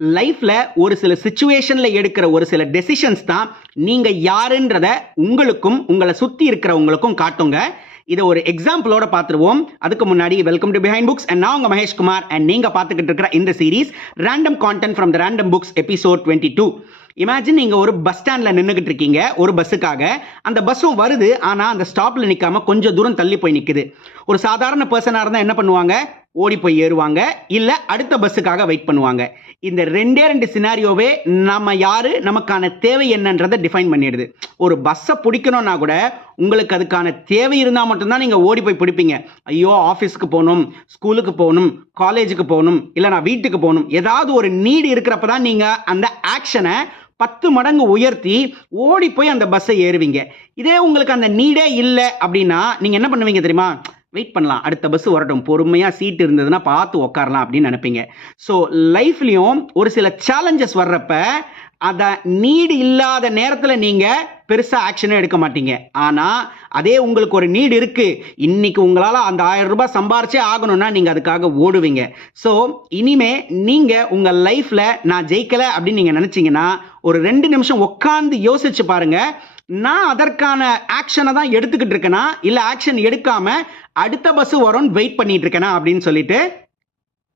லைஃப்ல ஒரு சில சிச்சுவேஷன்ல எடுக்கிற ஒரு சில டெசிஷன்ஸ் தான் நீங்க யாருன்றத உங்களுக்கும் உங்களை சுத்தி இருக்கிறவங்களுக்கும் காட்டுங்க. இதை ஒரு எக்ஸாம்பிளோட பார்த்துருவோம். அதுக்கு முன்னாடி welcome to behind books and நான் உங்க மகேஷ்குமார் அண்ட் நீங்க பார்த்துக்கிட்டு இருக்கிற இந்த series random content from the random books episode 22. Imagine நீங்க ஒரு பஸ் ஸ்டாண்ட்ல நின்றுகிட்டு இருக்கீங்க ஒரு பஸ்ஸுக்காக. அந்த பஸ்ஸும் வருது, ஆனா அந்த ஸ்டாப்ல நிக்காம கொஞ்சம் தூரம் தள்ளி போய் நிக்குது. ஒரு சாதாரண பர்சனா இருந்தா என்ன பண்ணுவாங்க? ஓடி போய் ஏறுவாங்க, இல்ல அடுத்த பஸ்ஸுக்காக வெயிட் பண்ணுவாங்க. இந்த ரெண்டு சினாரியோவே நம்ம யாரு, நமக்கான தேவை என்னன்றதை டிஃபைன் பண்ணிடுது. ஒரு பஸ்ஸை பிடிக்கணும்னா கூட உங்களுக்கு அதுக்கான தேவை இருந்தா மட்டும்தான் நீங்க ஓடி போய் பிடிப்பீங்க. ஐயோ ஆஃபீஸ்க்கு போகணும், ஸ்கூலுக்கு போகணும், காலேஜுக்கு போகணும், இல்லை நான் வீட்டுக்கு போகணும், ஏதாவது ஒரு நீடு இருக்கிறப்ப தான் நீங்க அந்த ஆக்ஷனை 10 மடங்கு உயர்த்தி ஓடி போய் அந்த பஸ்ஸை ஏறுவீங்க. இதே உங்களுக்கு அந்த நீடே இல்லை அப்படின்னா நீங்க என்ன பண்ணுவீங்க தெரியுமா? வெயிட் பண்ணலாம், அடுத்த பஸ் வரட்டும், பொறுமையாக சீட் இருந்ததுன்னா பார்த்து உட்காரலாம் அப்படின்னு நினைப்பீங்க. ஸோ லைஃப்லையும் ஒரு சில சேலஞ்சஸ் வர்றப்ப அதை நீடு இல்லாத நேரத்தில் நீங்கள் பெருசாக ஆக்ஷனே எடுக்க மாட்டீங்க. ஆனால் அதே உங்களுக்கு ஒரு நீடு இருக்குது, இன்னைக்கு உங்களால் அந்த 1000 ரூபாய் சம்பாரிச்சே ஆகணும்னா நீங்கள் அதுக்காக ஓடுவீங்க. ஸோ இனிமே நீங்கள் உங்கள் லைஃப்பில் நான் ஜெயிக்கலை அப்படின்னு நீங்கள் நினச்சிங்கன்னா ஒரு 2 நிமிஷம் உட்காந்து யோசிச்சு பாருங்க. நான் அதற்கான ஆக்ஷனை தான் எடுத்துக்கிட்டு இருக்கேனா, இல்லை ஆக்ஷன் எடுக்காம அடுத்த பஸ் வரும்னு வெயிட் பண்ணிட்டு இருக்கேனா அப்படின்னு சொல்லிட்டு